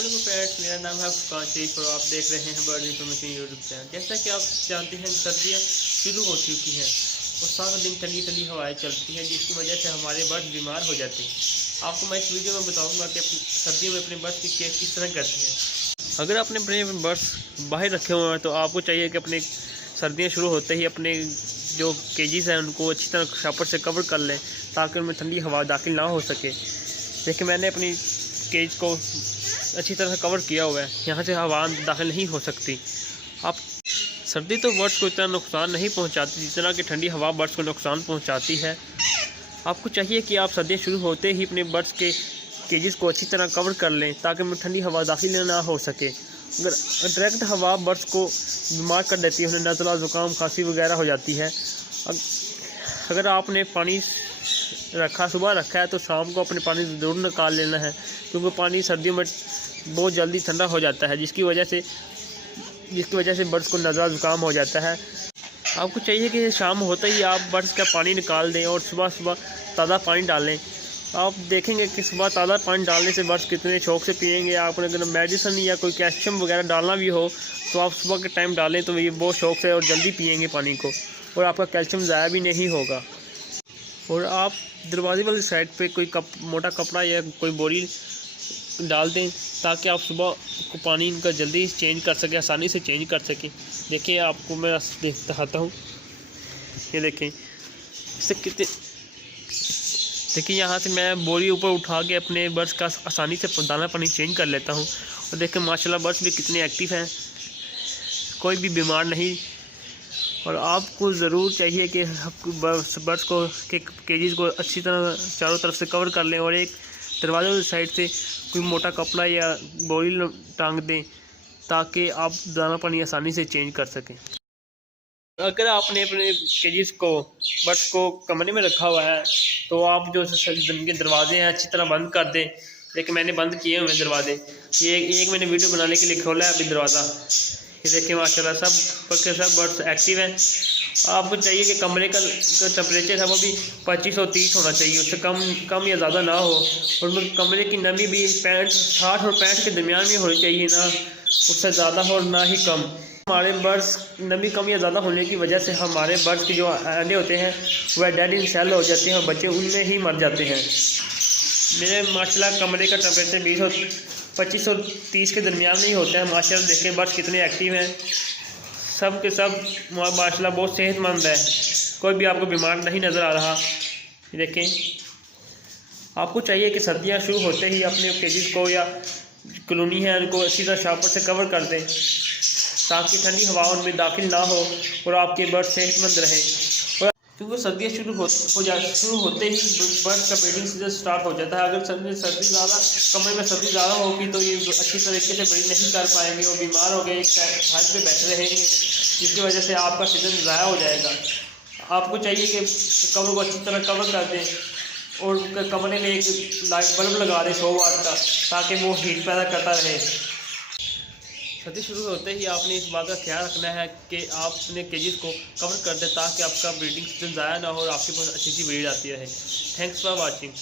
Friends, मेरा नाम है फुरकान शरीफ और आप देख रहे हैं बर्ड इन्फॉर्मेशन यूट्यूब चैनल। जैसा कि आप जानते हैं सर्दियाँ शुरू हो चुकी हैं और सारा दिन ठंडी ठंडी हवाएं चलती हैं, जिसकी वजह से हमारे बर्ड बीमार हो जाते हैं। आपको मैं इस वीडियो में बताऊंगा कि सर्दियों में अपने बर्ड्स की केयर किस तरह करते हैं। अगर आपने अपने बर्ड्स बाहर रखे हुए हैं तो आपको चाहिए कि अपने सर्दियाँ शुरू होते ही अपने जो केजीज हैं उनको अच्छी तरह शापर से कवर कर लें ताकि उनमें ठंडी हवा दाखिल ना हो सके। देखिए, मैंने अपनी केज को अच्छी तरह से कवर किया हुआ है, यहाँ से हवा दाखिल नहीं हो सकती। आप सर्दी तो बर्ड्स को इतना नुकसान नहीं पहुँचाती जितना कि ठंडी हवा बर्ड्स को नुकसान पहुँचाती है। आपको चाहिए कि आप सर्दियाँ शुरू होते ही अपने बर्ड्स के केजेस को अच्छी तरह कवर कर लें ताकि उनमें ठंडी हवा दाखिल ना हो सके। अगर डायरेक्ट हवा बर्ड्स को बीमार कर देती है, उन्हें नज़ला, ज़ुकाम, खांसी वगैरह हो जाती है। अगर आपने पानी सुबह रखा है तो शाम को अपने पानी ज़रूर निकाल लेना है, क्योंकि पानी सर्दियों में बहुत जल्दी ठंडा हो जाता है, जिसकी वजह से बर्ड्स को नज़ला, ज़ुकाम हो जाता है। आपको चाहिए कि शाम होते ही आप बर्ड्स का पानी निकाल दें और सुबह सुबह ताज़ा पानी डालें। आप देखेंगे कि सुबह ताज़ा पानी डालने से बर्ड्स कितने शौक़ से पिएंगे। आपने अगर मेडिसिन या कोई कैल्शियम वगैरह डालना भी हो तो आप सुबह के टाइम डालें तो ये बहुत शौक़ से और जल्दी पिएंगे पानी को, और आपका कैल्शियम ज़ाया भी नहीं होगा। और आप दरवाजे वाली साइड पे कोई मोटा कपड़ा या कोई बोरी डाल दें ताकि आप सुबह को पानी इनका जल्दी चेंज कर सकें, आसानी से चेंज कर सकें। देखिए, आपको मैं दिखाता हूँ, ये देखें इससे कितने। देखिए, यहाँ से मैं बोरी ऊपर उठा के अपने बर्ड्स का आसानी से दाना पानी चेंज कर लेता हूँ। और देखें माशाल्लाह बर्ड्स भी कितने एक्टिव हैं, कोई भी बीमार नहीं। और आपको ज़रूर चाहिए कि बर्ड्स को के केजेस को अच्छी तरह चारों तरफ से कवर कर लें और एक दरवाजे वाली साइड से कोई मोटा कपड़ा या बोरी टांग दें ताकि आप दाना पानी आसानी से चेंज कर सकें। अगर आपने अपने केजेस को बर्ड्स को कमरे में रखा हुआ है तो आप जो के दरवाजे हैं अच्छी तरह बंद कर दें। लेकिन मैंने बंद किए हुए दरवाजे, ये एक मैंने वीडियो बनाने के लिए खोला है अभी दरवाज़ा। ये देखिए माशाल्लाह सब बर्ड्स एक्टिव हैं। आपको चाहिए कि कमरे का टेम्परेचर है वो भी 2530 होना चाहिए, उससे कम या ज़्यादा ना हो। और कमरे की नमी भी 60 और 65 के दरमियान में होनी चाहिए, ना उससे ज़्यादा हो ना ही कम। हमारे बर्ड्स नमी कम या ज़्यादा होने की वजह से हमारे बर्ड्स के जो अंडे होते हैं वह डेड इन सेल हो जाते हैं और बच्चे उनमें ही मर जाते हैं। मेरे माशाल्लाह कमरे का टेम्परेचर 2530 के दरमियान नहीं होता है। माशाल्लाह देखें बर्ड्स कितने एक्टिव हैं, सब के सब माशाल्लाह बहुत सेहतमंद है, कोई भी आपको बीमार नहीं नज़र आ रहा। देखें, आपको चाहिए कि सर्दियाँ शुरू होते ही अपने केजेस को या कॉलोनी है उनको अच्छी तरह शापर से कवर कर दें ताकि ठंडी हवा उनमें दाखिल ना हो और आपके बर्ड सेहतमंद रहें। और क्योंकि सर्दियाँ शुरू होते ही बर्ड का ब्रीडिंग सीजन स्टार्ट हो जाता है। अगर कमरे में सर्दी ज़्यादा होगी तो ये अच्छी तरीके से ब्रीडिंग नहीं कर पाएंगे और बीमार हो गए, एक साइड पे बैठे रहेंगे, जिसकी वजह से आपका सीज़न ज़ाया हो जाएगा। आपको चाहिए कि कमरे को अच्छी तरह कवर कर दें और कमरे में एक लाइट बल्ब लगा दें 100 वाट का, ताकि वो हीट पैदा करता रहे। सर्दी शुरू होते ही आपने इस बात का ख्याल रखना है कि आप अपने केजेस को कवर कर दें ताकि आपका ब्रीडिंग सीजन ज़ाया ना हो और आपके पास अच्छी सी ब्रीड आती रहे। Thanks for watching.